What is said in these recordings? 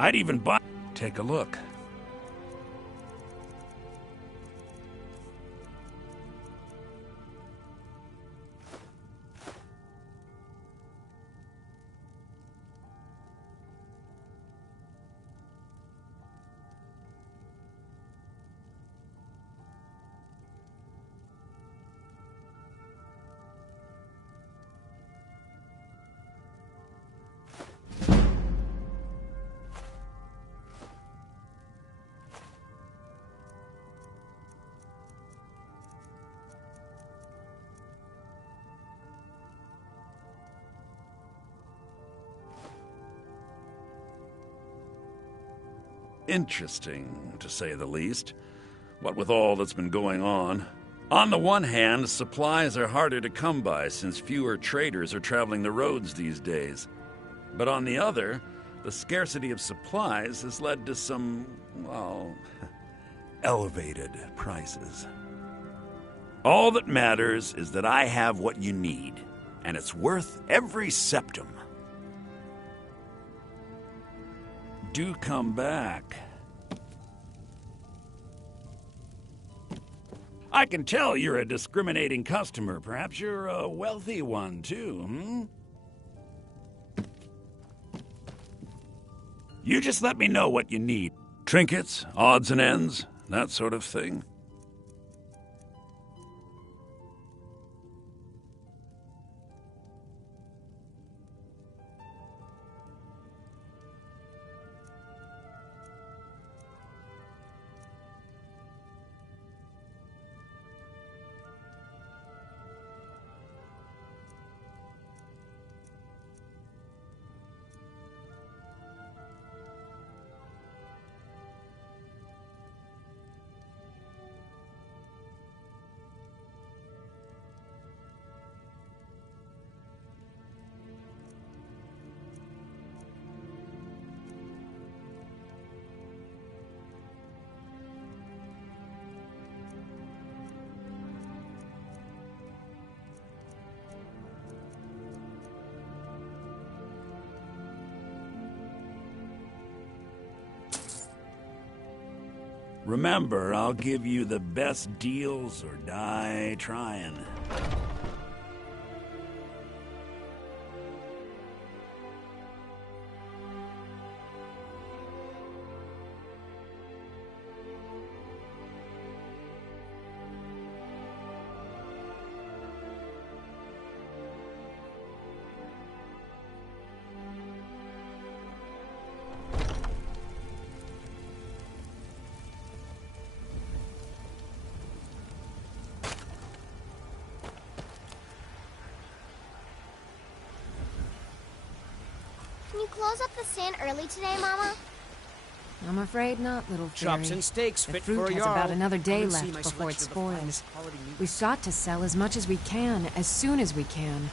I'd even buy... Take a look. Interesting, to say the least. What with all that's been going on. On the one hand, supplies are harder to come by since fewer traders are traveling the roads these days. But on the other, the scarcity of supplies has led to some, well, elevated prices. All that matters is that I have what you need, and it's worth every septum. Do come back. I can tell you're a discriminating customer. Perhaps you're a wealthy one, too, hmm? You just let me know what you need. Trinkets, odds and ends, that sort of thing. Remember, I'll give you the best deals or die trying. Can you close up the stand early today, Mama? I'm afraid not, little fairy. Chops and steaks The fit fruit for a has jarl. about another day Come and see left my before it selection of the spoils. finest quality meat. We've sought to sell as much as we can, as soon as we can.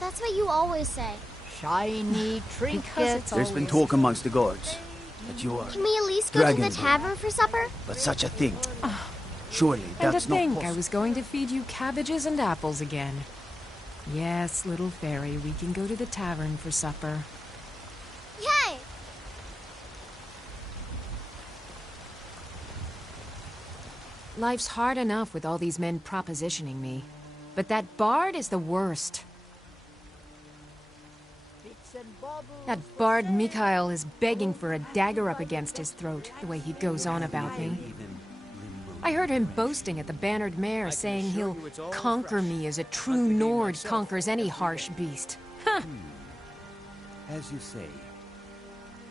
That's what you always say. Shiny trinkets. There's been talk amongst the guards that you are Can we at least go to the Dragonborn. tavern for supper? but such a thing. Surely And to that's not think possible. I was going to feed you cabbages and apples again. Yes, little fairy, we can go to the tavern for supper. Yay! Life's hard enough with all these men propositioning me. But that bard is the worst. That bard Mikhail is begging for a dagger up against his throat, the way he goes on about me. I heard him boasting at the Bannered Mare, saying he'll conquer me as a true Nord conquers any harsh beast. Ha! As you say,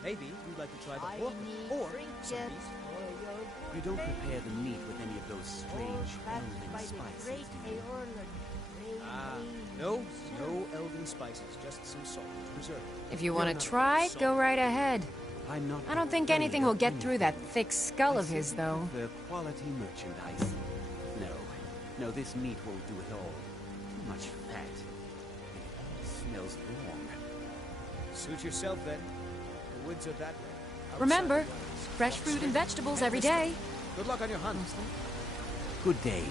Maybe you'd like to try the pork or some beef. you don't prepare the meat with any of those strange elven spices, do you? No elven spices, just some salt, preserve. If you want to try, go right ahead. I'm not I don't think afraid anything of will get anything. through that thick skull of I his, simply though. prefer quality merchandise. No, this meat won't do at all. Too much fat. It all smells wrong. Suit yourself then. The woods are that way. Outside Remember, the wilds. fresh fruit and vegetables every day. Good luck on your hunt. Good day.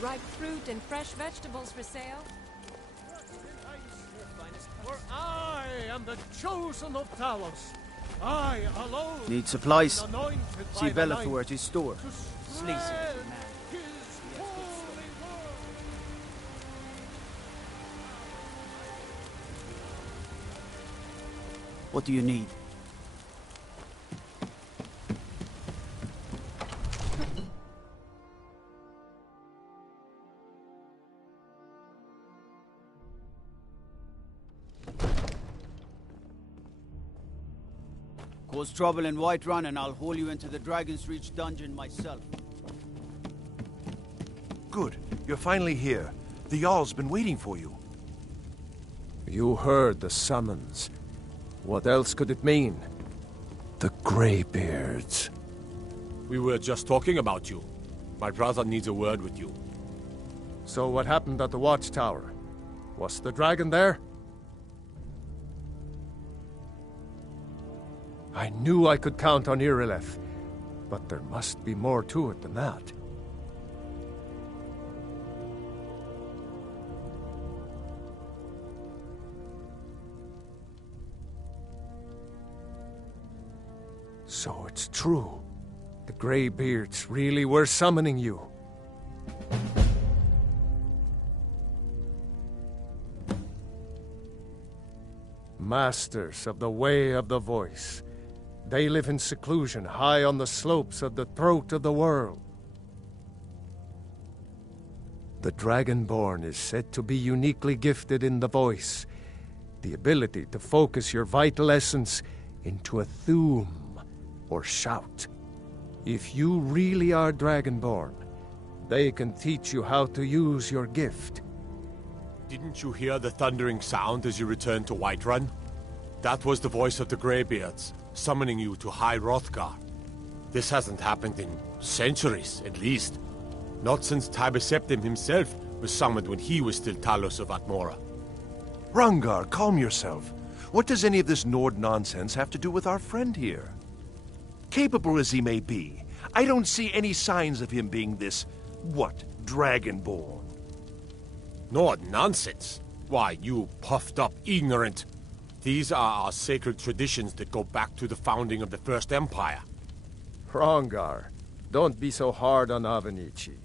Ripe fruit and fresh vegetables for sale. Your finest For I am the chosen of Talos. I alone. Need supplies? Anointed See by the Bellathor night at his store. to Sleazy spread man. his holy word. What do you need? Cause trouble in Whiterun and I'll haul you into the Dragon's Reach dungeon myself. Good. You're finally here. The Jarl's been waiting for you. You heard the summons. What else could it mean? The Greybeards. We were just talking about you. My brother needs a word with you. So what happened at the Watchtower? Was the dragon there? I knew I could count on Irileth, but there must be more to it than that. So it's true. The Greybeards really were summoning you. Masters of the Way of the Voice. They live in seclusion high on the slopes of the throat of the world. The Dragonborn is said to be uniquely gifted in the voice, the ability to focus your vital essence into a thume or shout. If you really are Dragonborn, they can teach you how to use your gift. Didn't you hear the thundering sound as you returned to Whiterun? That was the voice of the Greybeards, summoning you to High Hrothgar. This hasn't happened in centuries, at least. Not since Tiber Septim himself was summoned when he was still Talos of Atmora. Hrongar, calm yourself. What does any of this Nord nonsense have to do with our friend here? Capable as he may be, I don't see any signs of him being this, Dragonborn. Nord nonsense? Why, you puffed up ignorant. These are our sacred traditions that go back to the founding of the First Empire. Hrongar, don't be so hard on Avenici.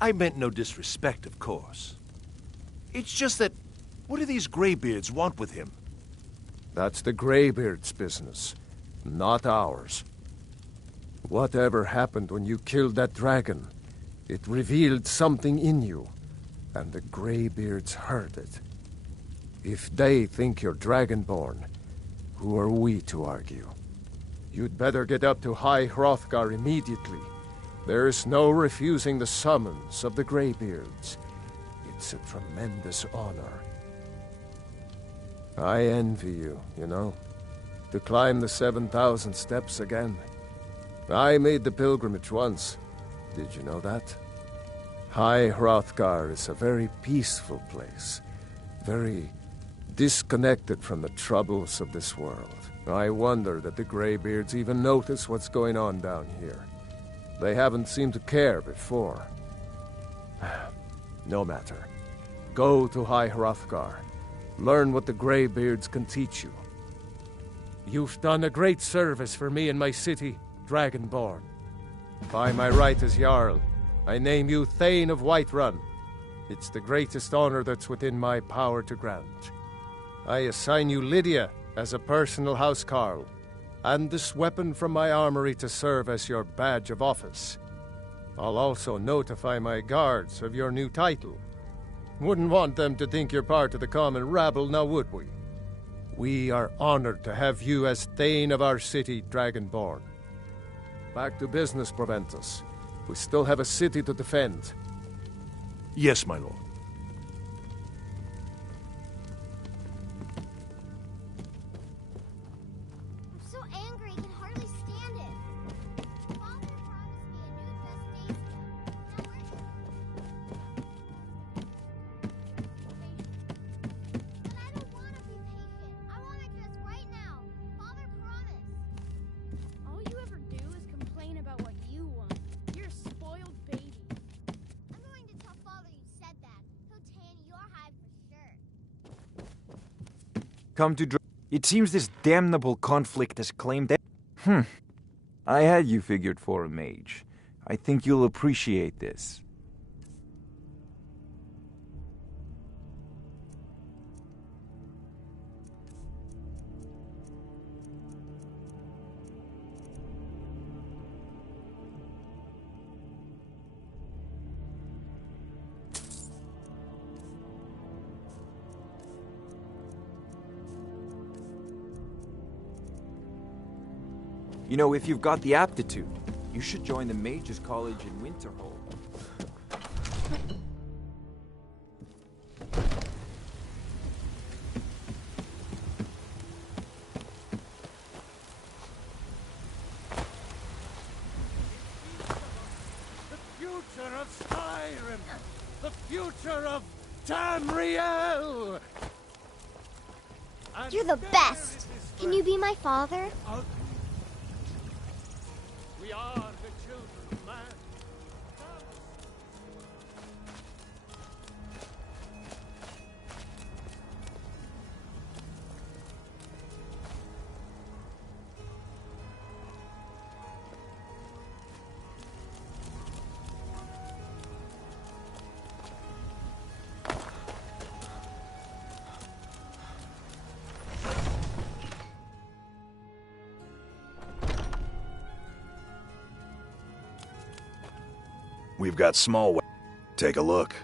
I meant no disrespect, of course. It's just that, what do these Greybeards want with him? That's the Greybeards' business, not ours. Whatever happened when you killed that dragon, it revealed something in you, and the Greybeards heard it. If they think you're Dragonborn, who are we to argue? You'd better get up to High Hrothgar immediately. There's no refusing the summons of the Greybeards. It's a tremendous honor. I envy you, you know, to climb the 7,000 steps again. I made the pilgrimage once. Did you know that? High Hrothgar is a very peaceful place. Very disconnected from the troubles of this world. I wonder that the Greybeards even notice what's going on down here. They haven't seemed to care before. No matter. Go to High Hrothgar. Learn what the Greybeards can teach you. You've done a great service for me and my city, Dragonborn. By my right as Jarl, I name you Thane of Whiterun. It's the greatest honor that's within my power to grant. I assign you Lydia as a personal housecarl, and this weapon from my armory to serve as your badge of office. I'll also notify my guards of your new title. Wouldn't want them to think you're part of the common rabble, now would we? We are honored to have you as Thane of our city, Dragonborn. Back to business, Proventus. We still have a city to defend. Yes, my lord. I'm so angry, I can hardly stand it. Father promised me a new Vespasian. Now where's But I don't want to be patient. I want it just right now. Father promised. All you ever do is complain about what you want. You're a spoiled baby. I'm going to tell Father you said that. It seems this damnable conflict has claimed that. I had you figured for a mage. I think you'll appreciate this. You know, if you've got the aptitude, you should join the Mages College in Winterhold. The future of Skyrim! The future of Tamriel! You're the best. Can you be my father? We are the children of man. We've got small. Take a look.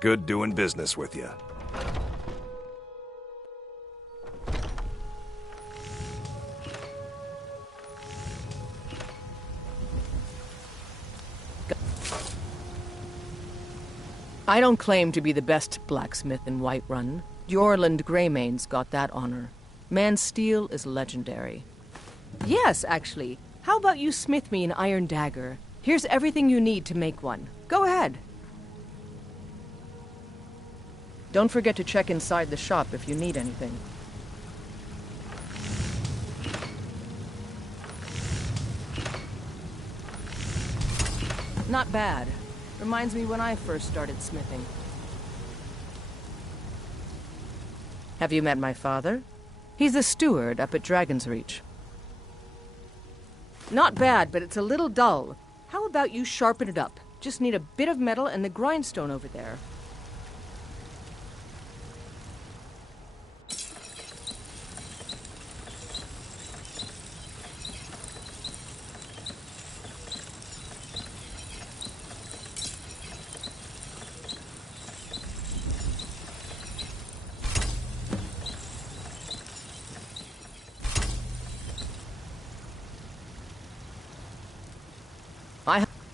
Good doing business with you. I don't claim to be the best blacksmith in Whiterun. Jorland Greymane's got that honor. Man's steel is legendary. Yes, actually. How about you smith me an iron dagger? Here's everything you need to make one. Go ahead. Don't forget to check inside the shop if you need anything. Not bad. Reminds me when I first started smithing. Have you met my father? He's the steward up at Dragon's Reach. Not bad, but it's a little dull. How about you sharpen it up? Just need a bit of metal and the grindstone over there.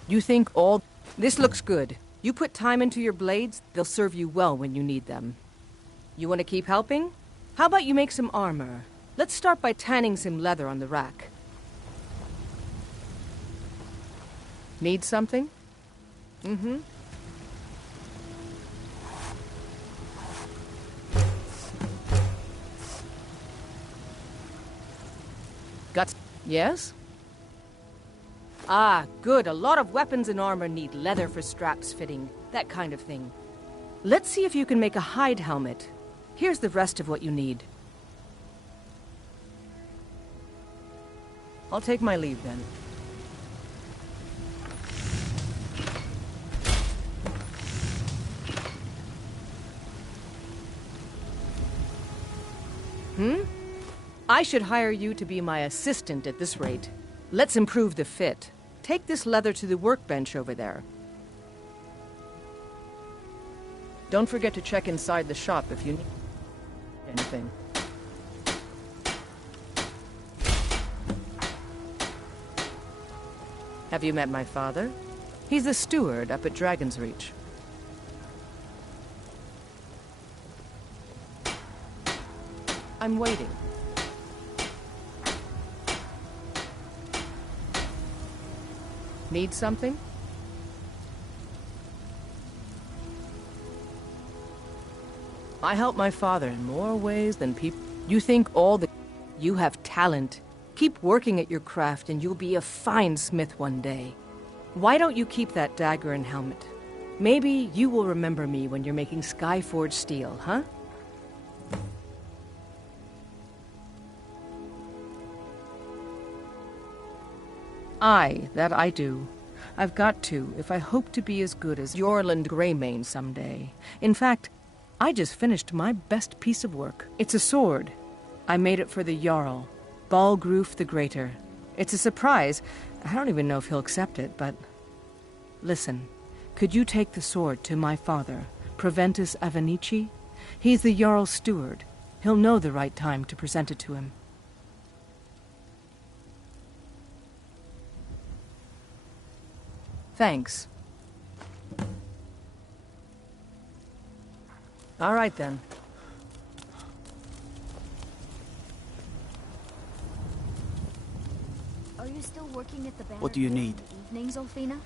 You think all... This looks good. You put time into your blades, they'll serve you well when you need them. You want to keep helping? How about you make some armor? Let's start by tanning some leather on the rack. Need something? Mm-hmm. Got... Yes? Ah, good. A lot of weapons and armor need leather for straps fitting. That kind of thing. Let's see if you can make a hide helmet. Here's the rest of what you need. I'll take my leave then. I should hire you to be my assistant at this rate. Let's improve the fit. Take this leather to the workbench over there. Don't forget to check inside the shop if you need anything. Have you met my father? He's the steward up at Dragon's Reach. I'm waiting. Need something? I help my father in more ways than people... You think all the... You have talent. Keep working at your craft and you'll be a fine smith one day. Why don't you keep that dagger and helmet? Maybe you will remember me when you're making Skyforged steel, huh? Aye, that I do. I've got to, if I hope to be as good as Yorland Greymane someday. In fact, I just finished my best piece of work. It's a sword. I made it for the Jarl, Balgroof the Greater. It's a surprise. I don't even know if he'll accept it, but... Listen, could you take the sword to my father, Proventus Avenici? He's the Jarl's steward. He'll know the right time to present it to him. Thanks. All right, then. Are you still working at the banner? What do you need? Evenings, Ulfina?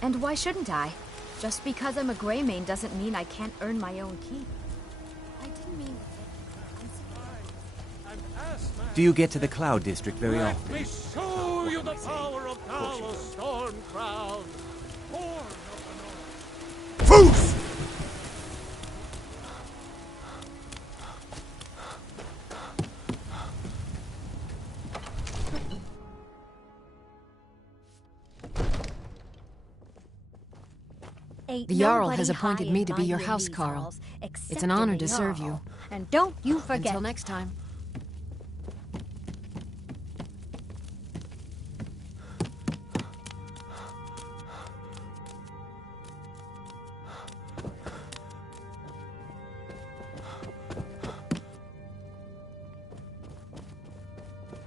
And why shouldn't I? Just because I'm a Greymane doesn't mean I can't earn my own keep. I didn't mean... Do you get to the Cloud District very often? Let me show you the power of Talos Stormcrown! Born of the North! Foof! The Jarl has appointed me to be your housecarl. It's an honor to serve you. And don't you forget... Until next time.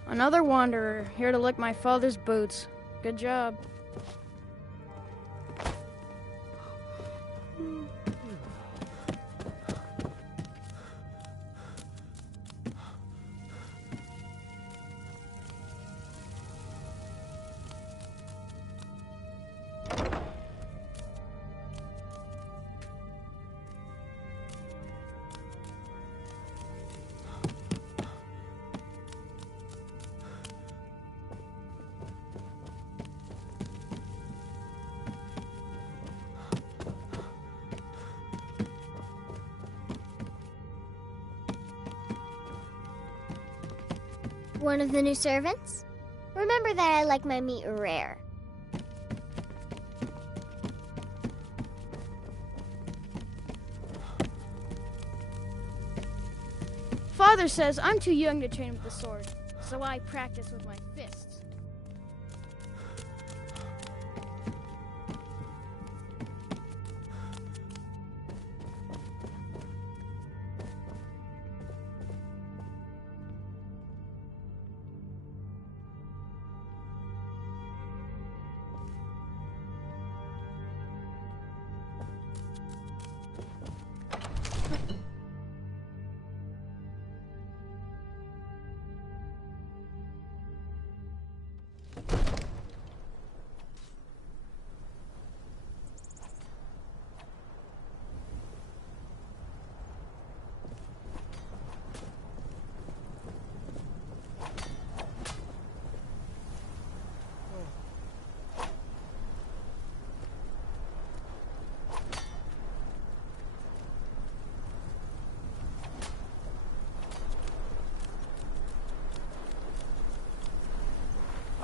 Another wanderer, here to lick my father's boots. Good job. One of the new servants? Remember that I like my meat rare. father says I'm too young to train with the sword, so I practice with my fists.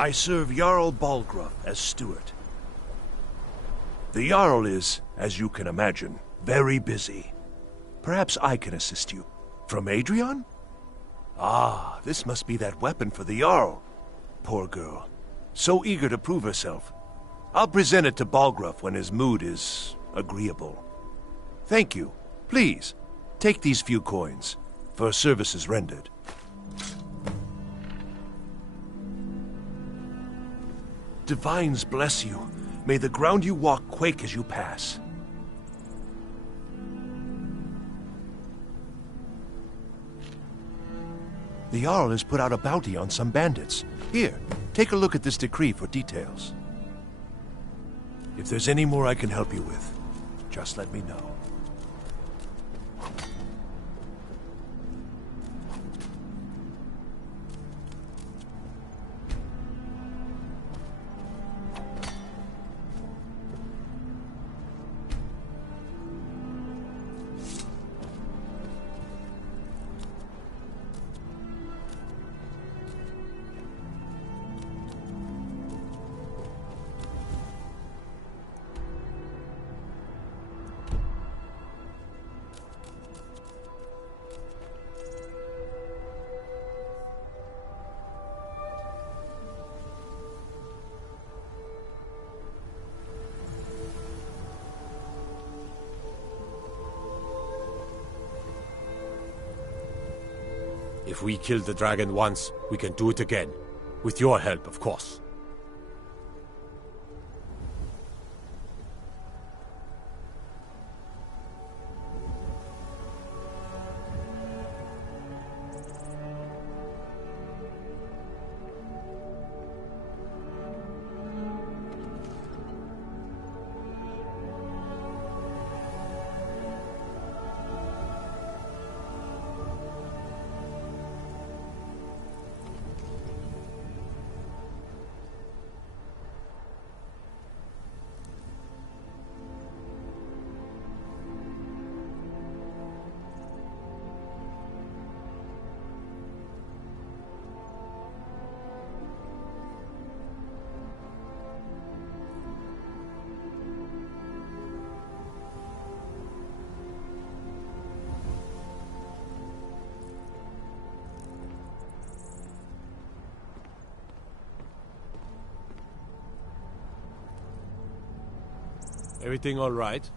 I serve Jarl Balgruuf as steward. The Jarl is, as you can imagine, very busy. Perhaps I can assist you. From Adrian? Ah, this must be that weapon for the Jarl. Poor girl. So eager to prove herself. I'll present it to Balgruuf when his mood is agreeable. Thank you. Please, take these few coins for services rendered. Divines bless you. May the ground you walk quake as you pass. The Jarl has put out a bounty on some bandits. Here, take a look at this decree for details. If there's any more I can help you with, just let me know. If we killed the dragon once, we can do it again. With your help, of course. Everything all right?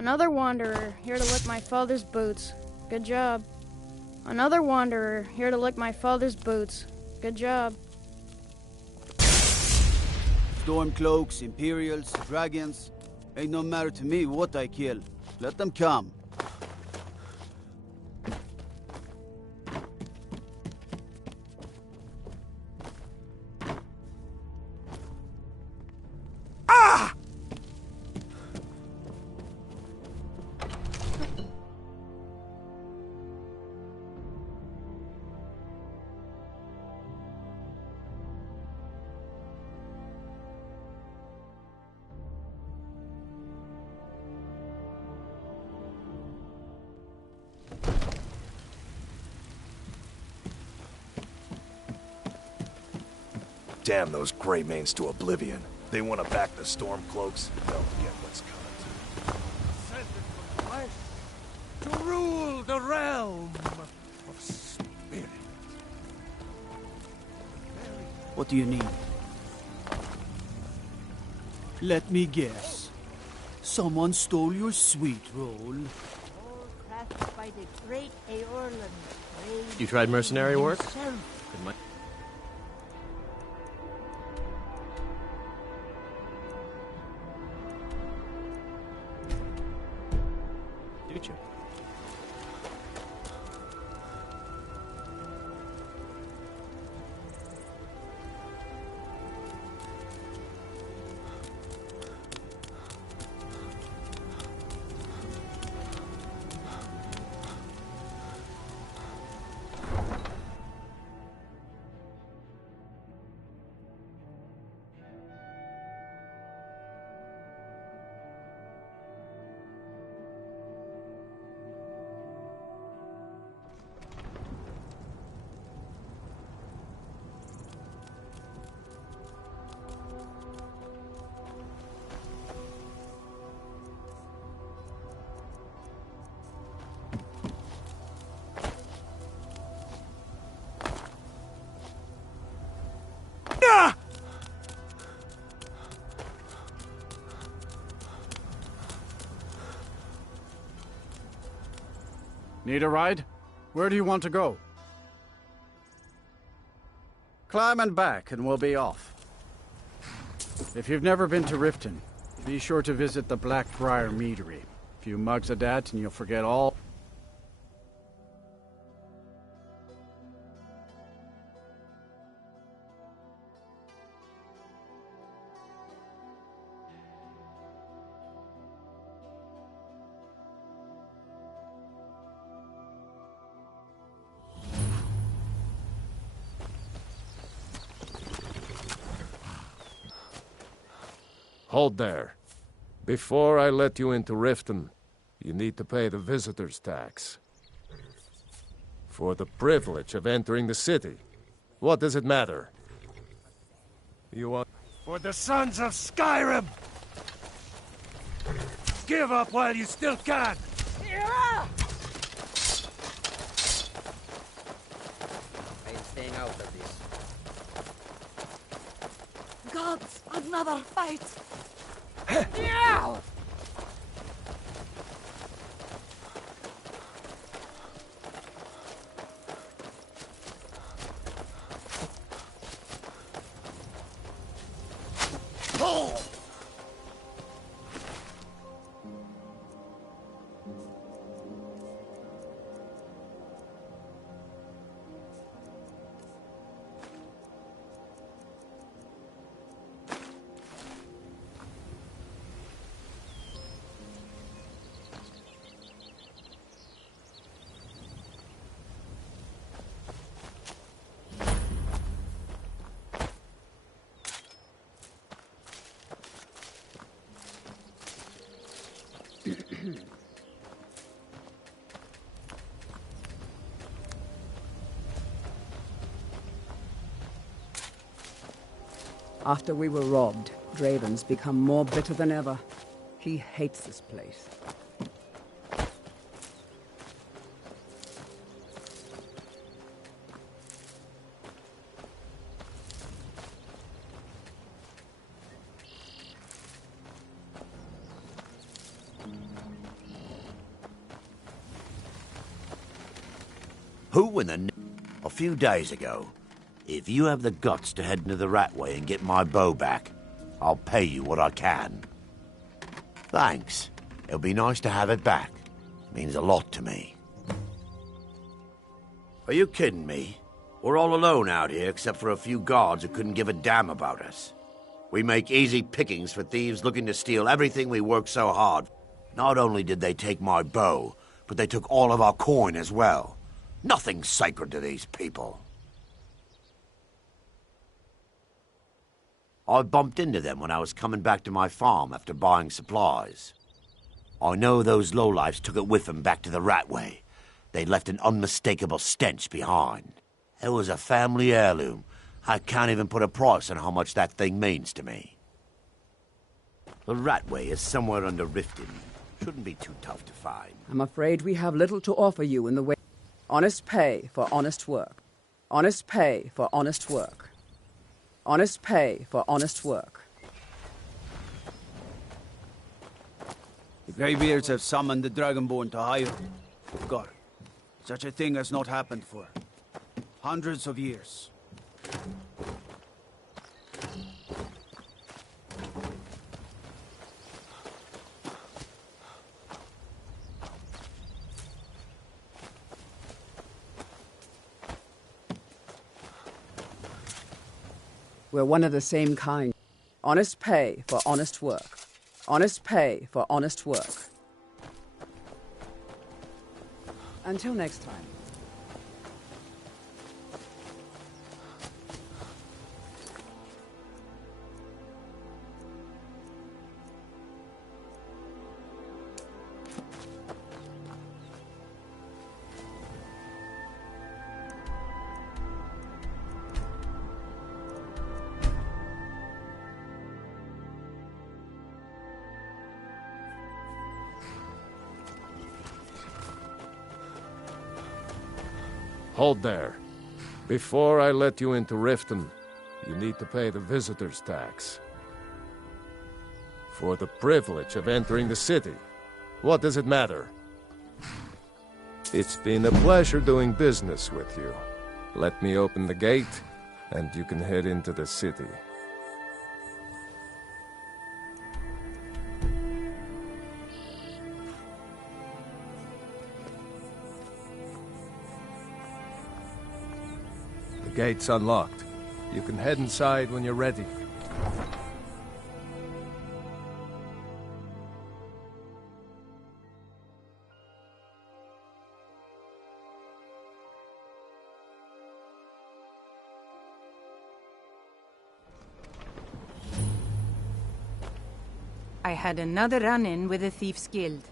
Another wanderer, here to lick my father's boots. Good job. Another wanderer, here to lick my father's boots. Good job. Stormcloaks, Imperials, dragons. Ain't no matter to me what I kill. Let them come. Damn those Greymanes to oblivion. They want to back the Stormcloaks. They'll get what's coming to them. To rule the realm of spirit. What do you need? Let me guess. Someone stole your sweet roll. Crafted by the great Aorlan. You tried mercenary work? Did you? Need a ride? Where do you want to go? Climb and back, and we'll be off. If you've never been to Riften, be sure to visit the Blackbriar Meadery. A few mugs of that, and you'll forget all. Hold there. Before I let you into Riften, you need to pay the visitor's tax. For the privilege of entering the city. What does it matter? You want... For the sons of Skyrim! Give up while you still can! I'm staying out of this. Gods, another fight! Yeah! Oh! After we were robbed, Draven's become more bitter than ever. He hates this place. Who in the... A few days ago. If you have the guts to head into the Ratway and get my bow back, I'll pay you what I can. Thanks. It'll be nice to have it back. Means a lot to me. Are you kidding me? We're all alone out here except for a few guards who couldn't give a damn about us. We make easy pickings for thieves looking to steal everything we worked so hard. Not only did they take my bow, but they took all of our coin as well. Nothing's sacred to these people. I bumped into them when I was coming back to my farm after buying supplies. I know those lowlifes took it with them back to the Ratway. They left an unmistakable stench behind. It was a family heirloom. I can't even put a price on how much that thing means to me. The Ratway is somewhere under Riften. Shouldn't be too tough to find. I'm afraid we have little to offer you in the way... Honest pay for honest work. Honest pay for honest work. Honest pay for honest work. The Greybeards have summoned the Dragonborn to High Hrothgar. Such a thing has not happened for hundreds of years. We're one of the same kind. Honest pay for honest work. Honest pay for honest work. Until next time. Hold there. Before I let you into Riften, you need to pay the visitor's tax. For the privilege of entering the city. What does it matter? It's been a pleasure doing business with you. Let me open the gate, and you can head into the city. The gate's unlocked. You can head inside when you're ready. I had another run-in with the Thieves' Guild.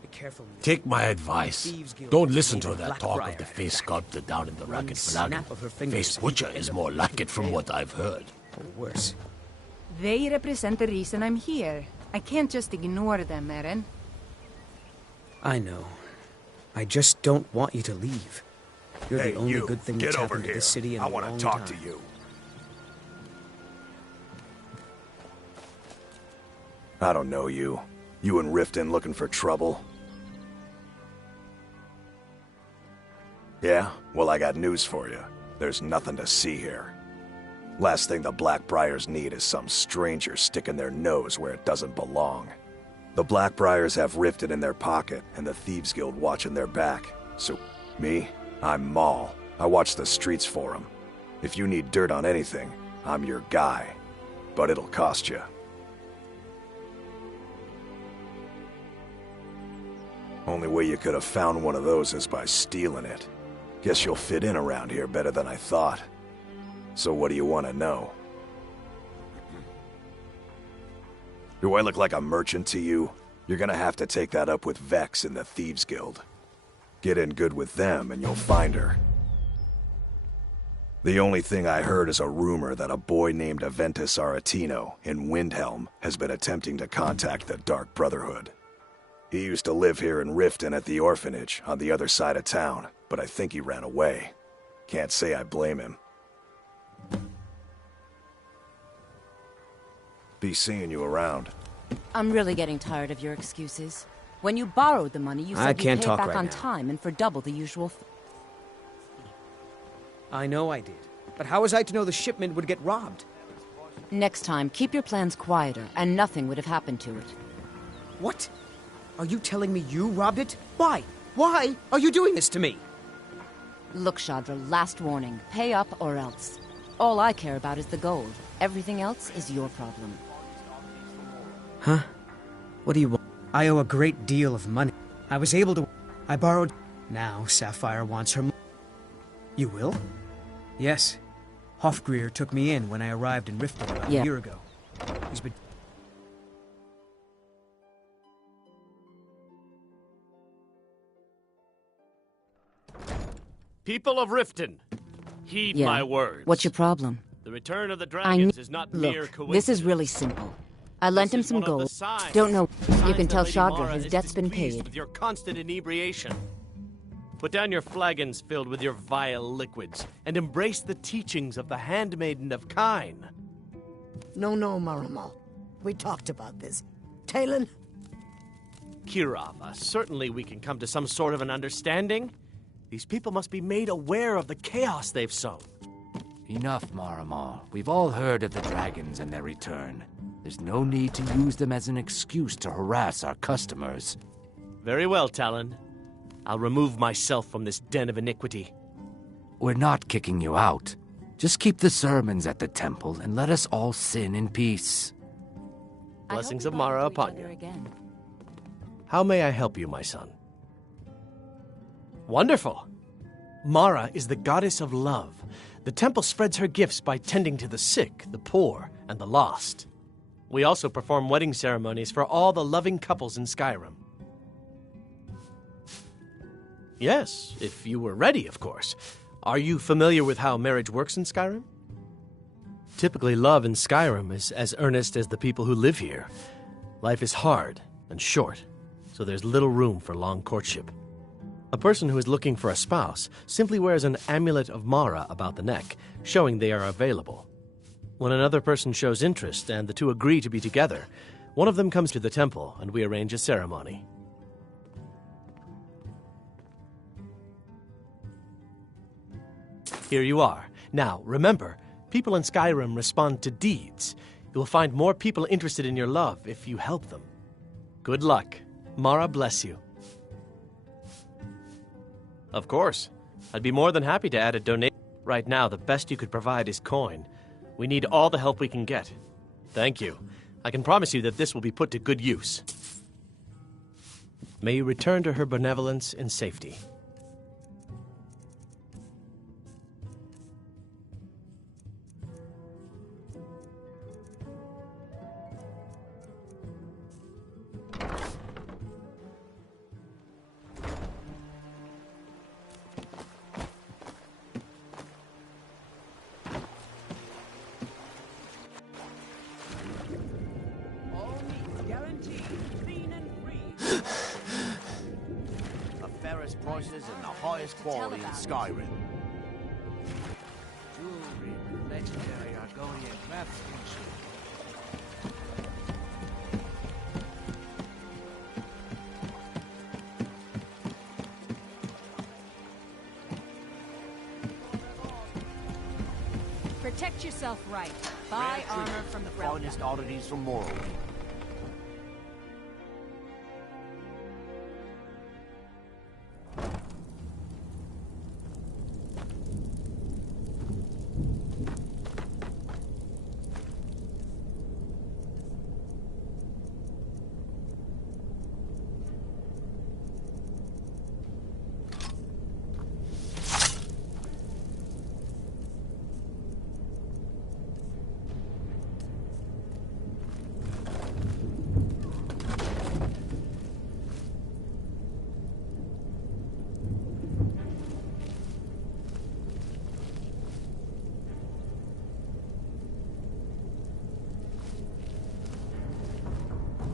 Be careful. Take my advice. Don't listen to that talk of the face sculptor down in the Ragged Flagon. Face Butcher is more like it from what I've heard. Or worse. They represent the reason I'm here. I can't just ignore them, Eren. I know. I just don't want you to leave. You're Hey, the only you, good thing get that's over happened to here. this city in I a want long to talk time. to you. I don't know you. You and Riften looking for trouble? Yeah? Well, I got news for you. There's nothing to see here. Last thing the Blackbriars need is some stranger sticking their nose where it doesn't belong. The Blackbriars have Riften in their pocket, and the Thieves Guild watching their back. So, me? I'm Maul. I watch the streets for 'em. If you need dirt on anything, I'm your guy. But it'll cost you. Only way you could have found one of those is by stealing it. Guess you'll fit in around here better than I thought. So what do you want to know? Do I look like a merchant to you? You're gonna have to take that up with Vex in the Thieves Guild. Get in good with them and you'll find her. The only thing I heard is a rumor that a boy named Aventus Aretino in Windhelm has been attempting to contact the Dark Brotherhood. He used to live here in Riften at the orphanage on the other side of town, but I think he ran away. Can't say I blame him. Be seeing you around. I'm really getting tired of your excuses. When you borrowed the money, you I said you'd can't pay it talk back right on now. time and for double the usual I know I did. But how was I to know the shipment would get robbed? Next time, keep your plans quieter, and nothing would have happened to it. What? Are you telling me you robbed it? Why? Why are you doing this to me? Look, Shadra, last warning. Pay up or else. All I care about is the gold. Everything else is your problem. Huh? What do you want? I owe a great deal of money. I was able to... I borrowed... Now Sapphire wants her... You will? Yes. Hofgrir took me in when I arrived in Riften about a year ago. He's been... People of Riften, heed my words. What's your problem? The return of the dragons is not mere Look, coincidence. this is really simple. I lent him some gold. Don't know. You can tell Shadra his debt's been paid. With your constant inebriation. Put down your flagons filled with your vile liquids, and embrace the teachings of the Handmaiden of Kine. No, Maramal. We talked about this. Talon? Kirava, certainly we can come to some sort of an understanding. These people must be made aware of the chaos they've sown. Enough, Maramal. We've all heard of the dragons and their return. There's no need to use them as an excuse to harass our customers. Very well, Talon. I'll remove myself from this den of iniquity. We're not kicking you out. Just keep the sermons at the temple and let us all sin in peace. Blessings of Mara upon you. How may I help you, my son? Wonderful! Mara is the goddess of love. The temple spreads her gifts by tending to the sick, the poor, and the lost. We also perform wedding ceremonies for all the loving couples in Skyrim. Yes, if you were ready, of course. Are you familiar with how marriage works in Skyrim? Typically, love in Skyrim is as earnest as the people who live here. Life is hard and short, so there's little room for long courtship. A person who is looking for a spouse simply wears an amulet of Mara about the neck, showing they are available. When another person shows interest and the two agree to be together, one of them comes to the temple and we arrange a ceremony. Here you are. Now, remember, people in Skyrim respond to deeds. You will find more people interested in your love if you help them. Good luck. Mara bless you. Of course. I'd be more than happy to add a donation. Right now, the best you could provide is coin. We need all the help we can get. Thank you. I can promise you that this will be put to good use. May you return to her benevolence in safety. Prices and the highest quality in Skyrim. Jewelry with legendary Argonian craftsmanship. Protect yourself right. Buy armor from the finest oddities from Morrowind.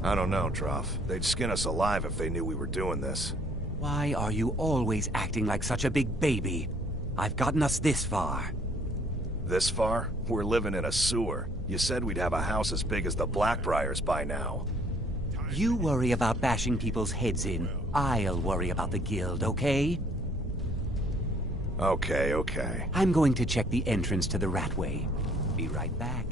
I don't know, Trough. They'd skin us alive if they knew we were doing this. Why are you always acting like such a big baby? I've gotten us this far. This far? We're living in a sewer. You said we'd have a house as big as the Blackbriars by now. You worry about bashing people's heads in. I'll worry about the guild, okay? Okay, okay. I'm going to check the entrance to the Ratway. Be right back.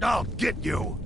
I'll get you!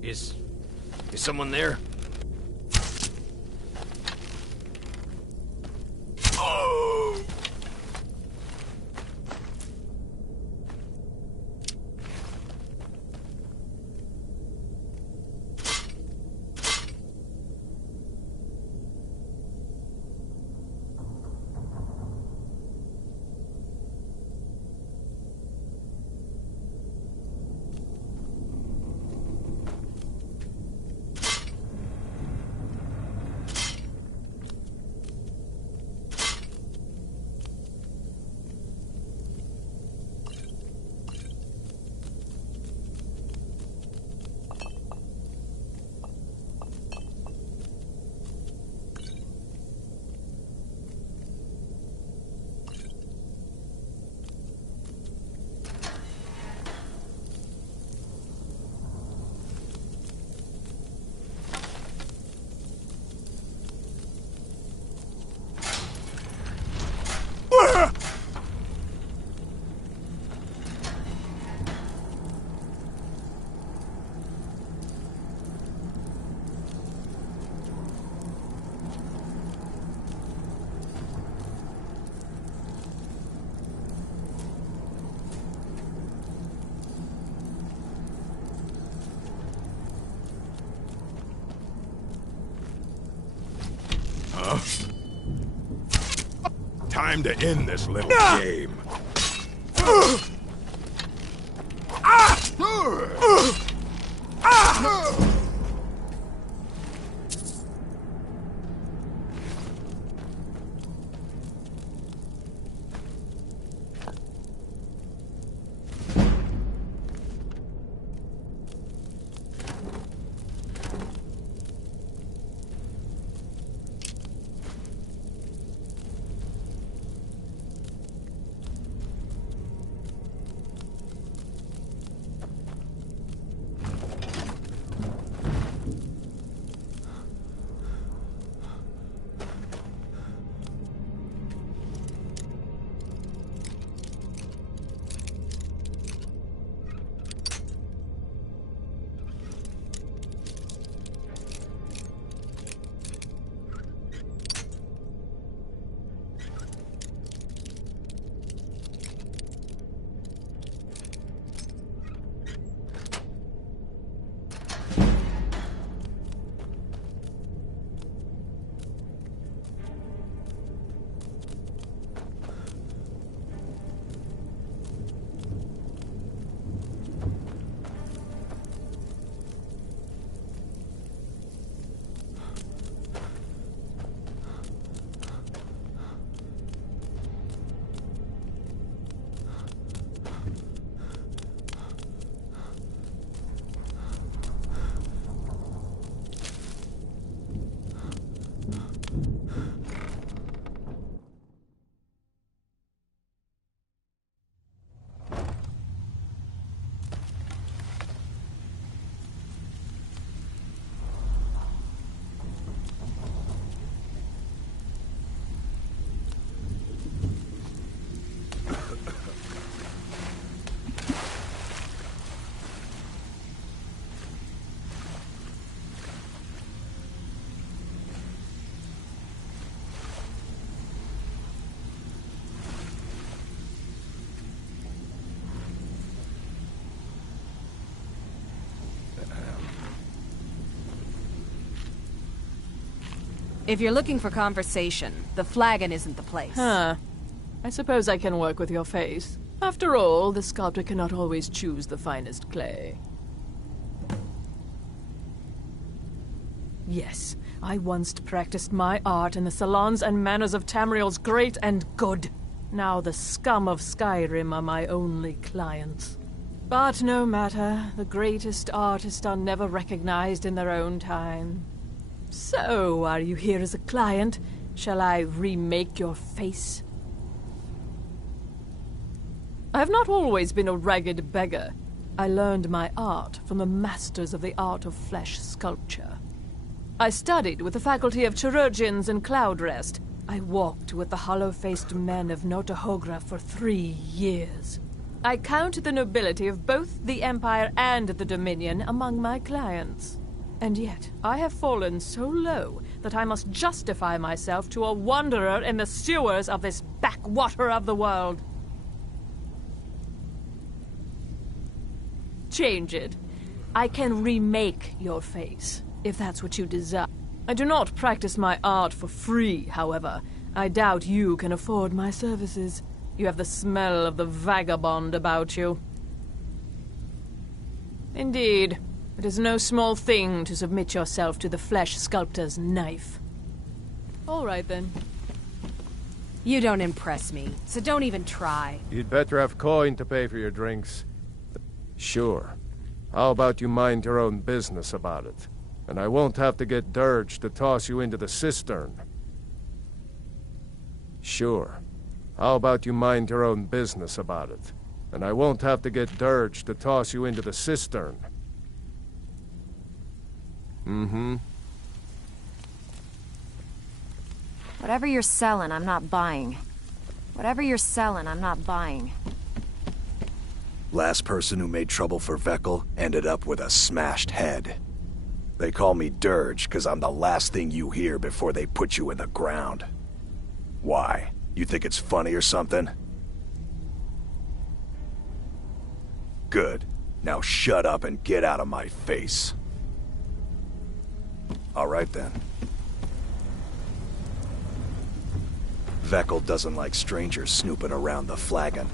Is someone there? Time to end this little game. If you're looking for conversation, the flagon isn't the place. Huh. I suppose I can work with your face. After all, the sculptor cannot always choose the finest clay. Yes, I once practiced my art in the salons and manners of Tamriel's great and good. Now the scum of Skyrim are my only clients. But no matter, the greatest artists are never recognized in their own time. So, are you here as a client? Shall I remake your face? I have not always been a ragged beggar. I learned my art from the masters of the art of flesh sculpture. I studied with the faculty of chirurgeons and Cloudrest. I walked with the hollow-faced men of Notahogra for 3 years. I count the nobility of both the Empire and the Dominion among my clients. And yet, I have fallen so low that I must justify myself to a wanderer in the sewers of this backwater of the world. Change it. I can remake your face, if that's what you desire. I do not practice my art for free, however. I doubt you can afford my services. You have the smell of the vagabond about you. Indeed, it is no small thing to submit yourself to the flesh sculptor's knife. All right, then. You don't impress me, so don't even try. You'd better have coin to pay for your drinks. Sure. How about you mind your own business about it? And I won't have to get Dirge to toss you into the cistern. Sure. How about you mind your own business about it? And I won't have to get Dirge to toss you into the cistern. Mm-hmm. Whatever you're selling, I'm not buying. Whatever you're selling, I'm not buying. Last person who made trouble for Vekkel ended up with a smashed head. They call me Dirge because I'm the last thing you hear before they put you in the ground. Why? You think it's funny or something? Good. Now shut up and get out of my face. All right then. Vekkel doesn't like strangers snooping around the flagon.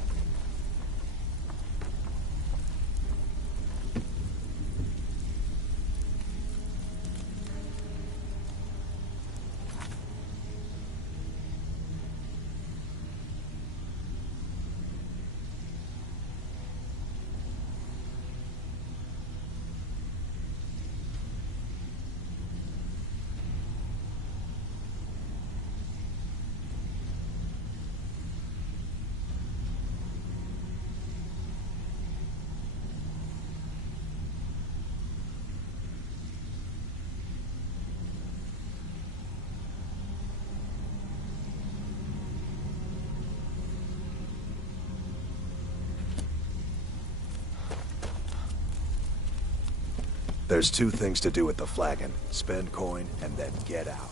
There's 2 things to do with the flagon. Spend coin and then get out.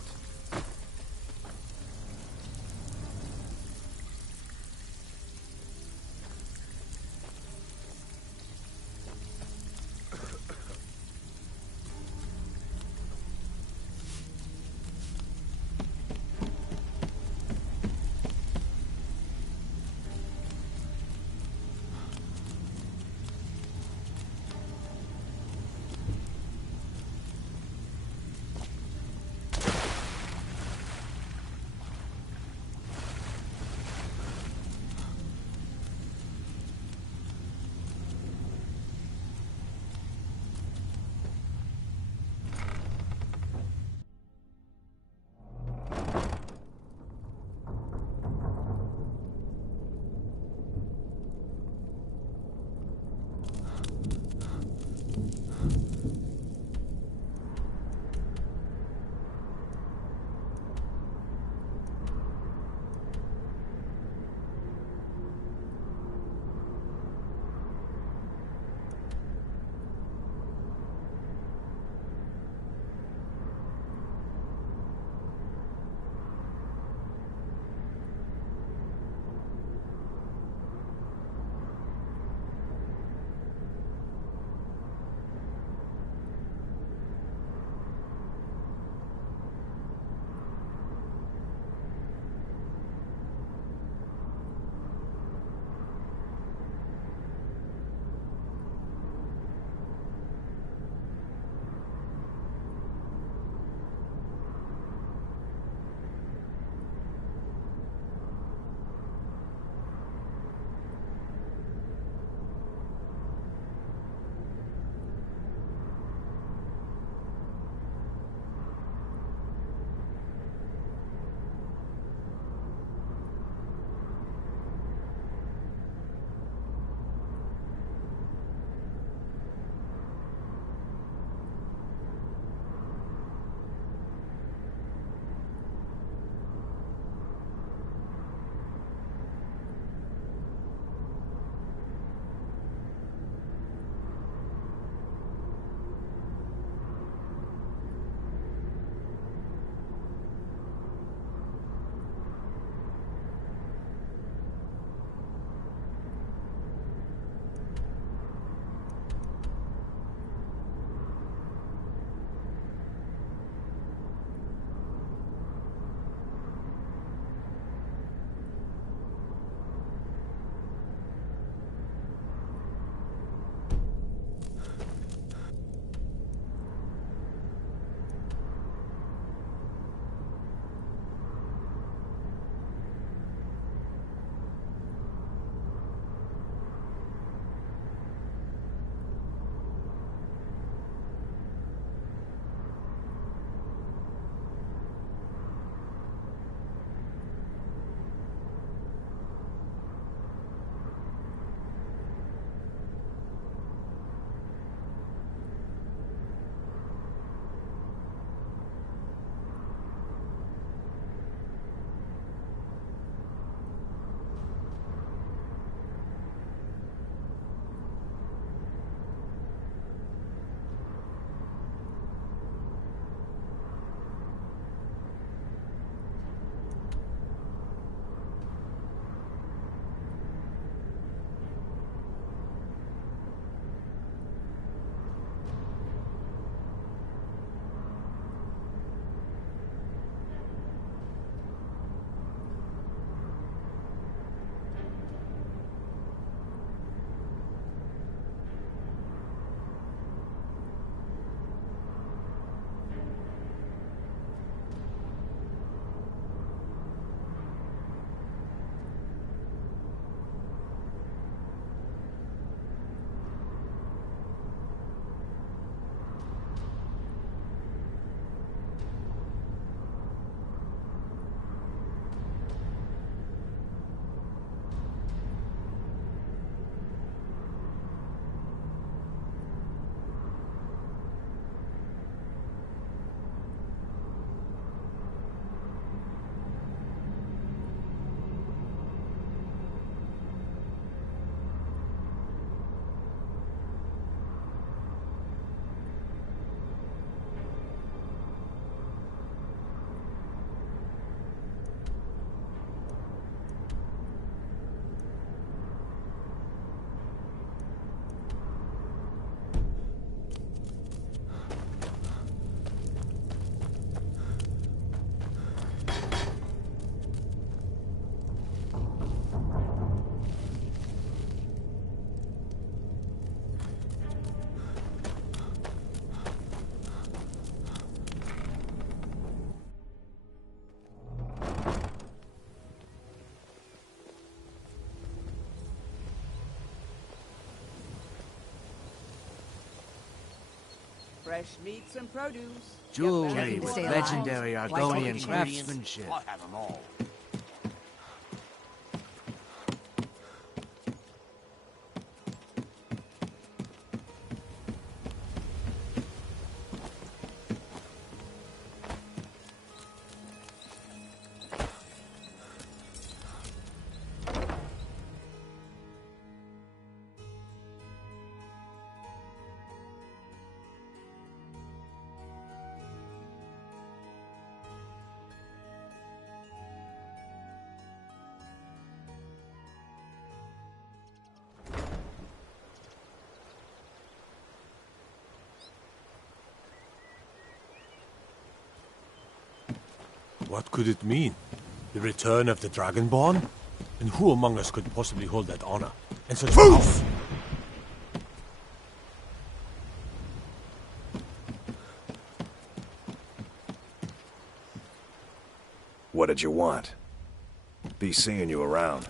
Fresh meats and produce. Jewelry with legendary Argonian craftsmanship. I have them all. What could it mean? The return of the Dragonborn? And who among us could possibly hold that honor? And such power? What did you want? Be seeing you around.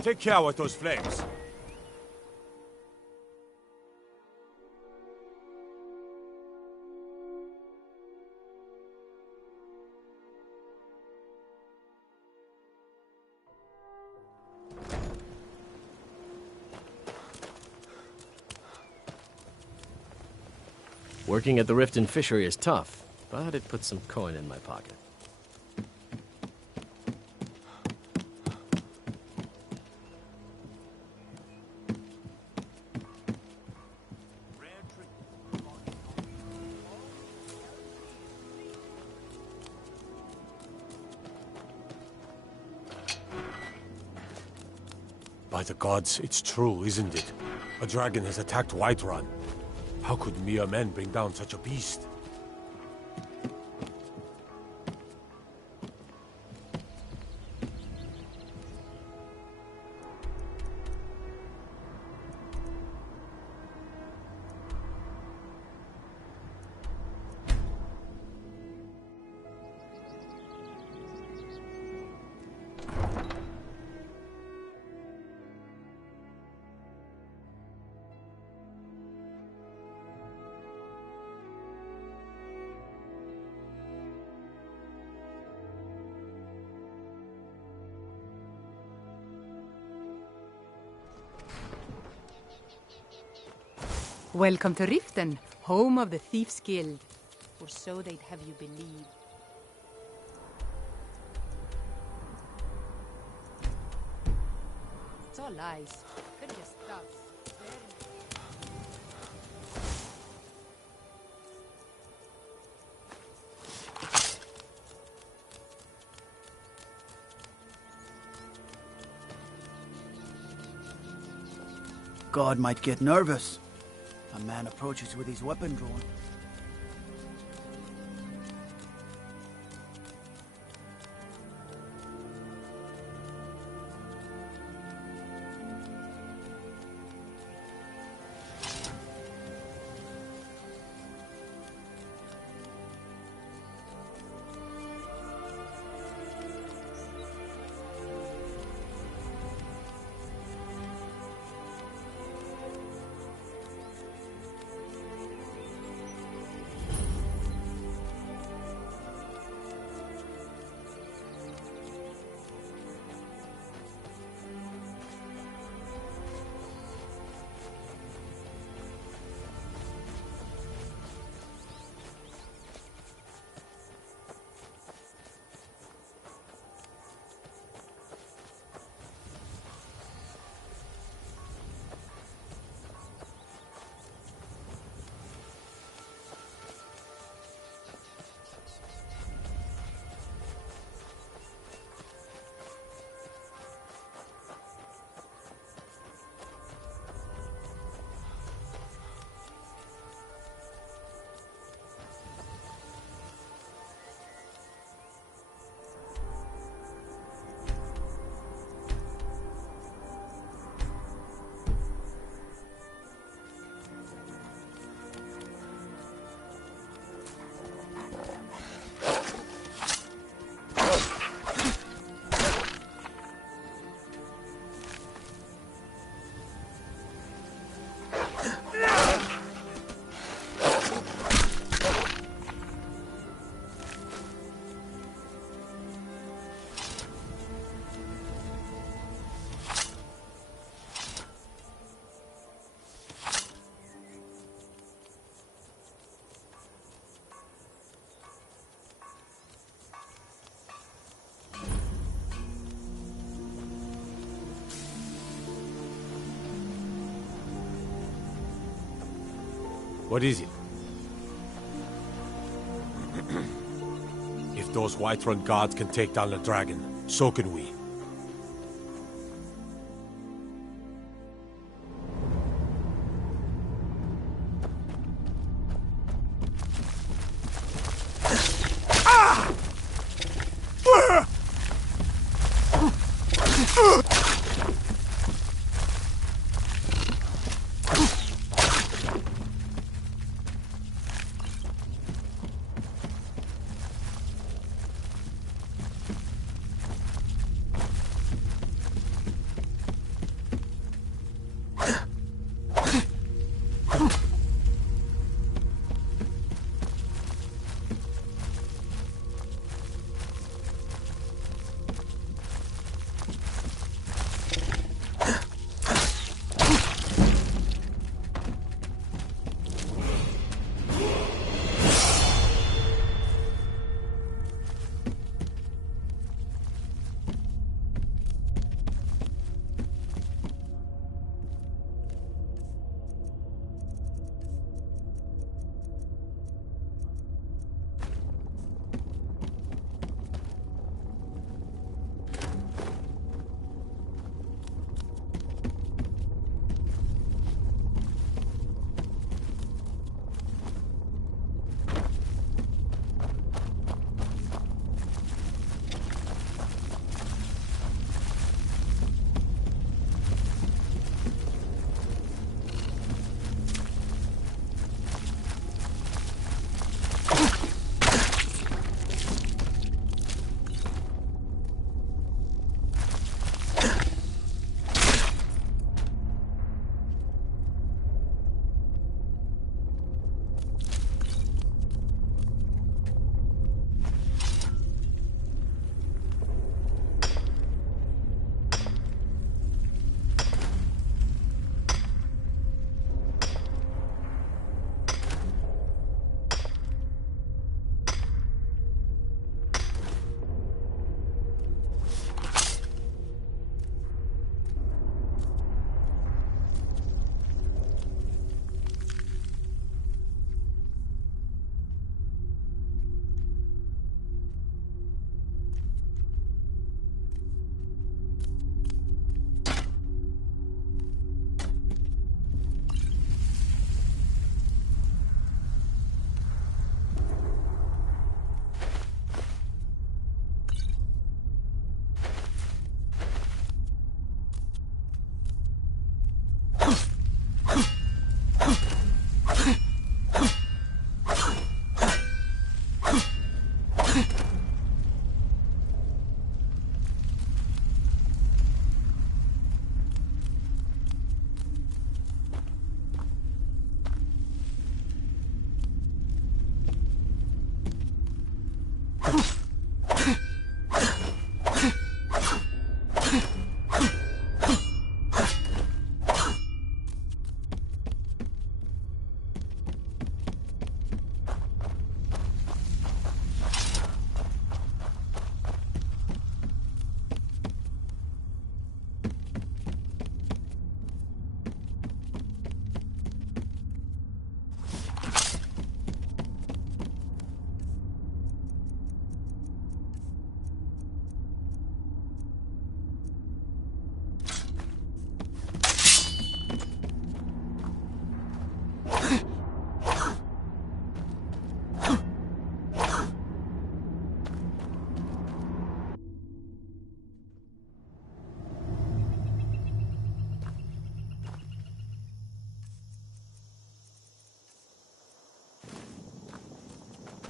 Take care with those flames. Working at the Riften fishery is tough, but it puts some coin in my pocket. By the gods, it's true, isn't it? A dragon has attacked Whiterun. How could mere men bring down such a beast? Welcome to Riften, home of the Thieves' Guild. Or so they'd have you believe. It's all lies. They're just stuff. God might get nervous. A man approaches with his weapon drawn. What is it? If those Whiterun guards can take down the dragon, so can we.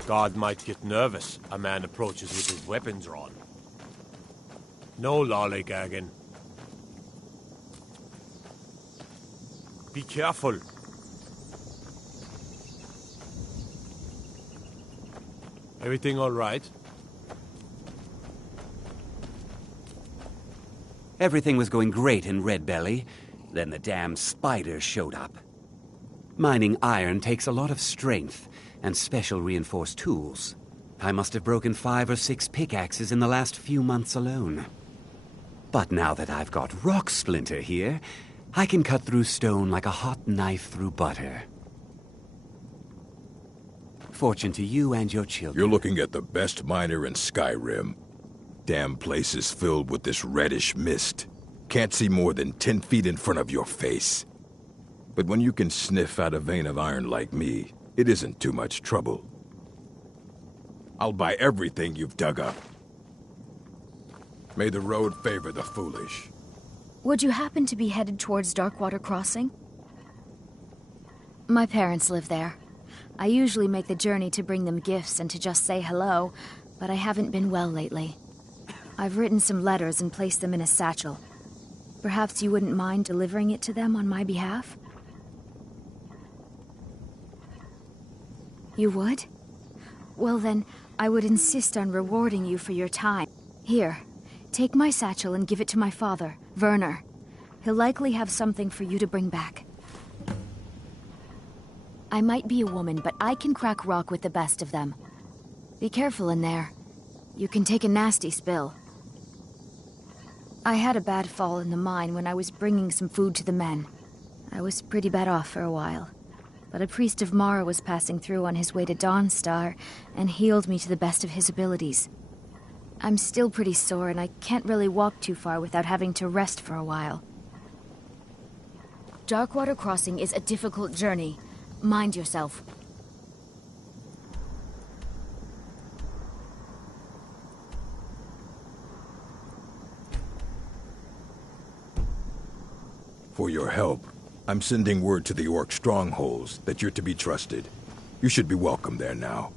God might get nervous. A man approaches with his weapons drawn. No lollygagging. Be careful. Everything all right? Everything was going great in Red Belly. Then the damn spiders showed up. Mining iron takes a lot of strength and special reinforced tools. I must have broken 5 or 6 pickaxes in the last few months alone. But now that I've got Rock Splinter here, I can cut through stone like a hot knife through butter. Fortune to you and your children. You're looking at the best miner in Skyrim. Damn place is filled with this reddish mist. Can't see more than 10 feet in front of your face. But when you can sniff out a vein of iron like me, it isn't too much trouble. I'll buy everything you've dug up. May the road favor the foolish. Would you happen to be headed towards Darkwater Crossing? My parents live there. I usually make the journey to bring them gifts and to just say hello, but I haven't been well lately. I've written some letters and placed them in a satchel. Perhaps you wouldn't mind delivering it to them on my behalf? You would? Well then, I would insist on rewarding you for your time. Here, take my satchel and give it to my father, Werner. He'll likely have something for you to bring back. I might be a woman, but I can crack rock with the best of them. Be careful in there. You can take a nasty spill. I had a bad fall in the mine when I was bringing some food to the men. I was pretty bad off for a while. But a priest of Mara was passing through on his way to Dawnstar and healed me to the best of his abilities. I'm still pretty sore and I can't really walk too far without having to rest for a while. Darkwater Crossing is a difficult journey. Mind yourself. For your help, I'm sending word to the Orc strongholds that you're to be trusted. You should be welcome there now.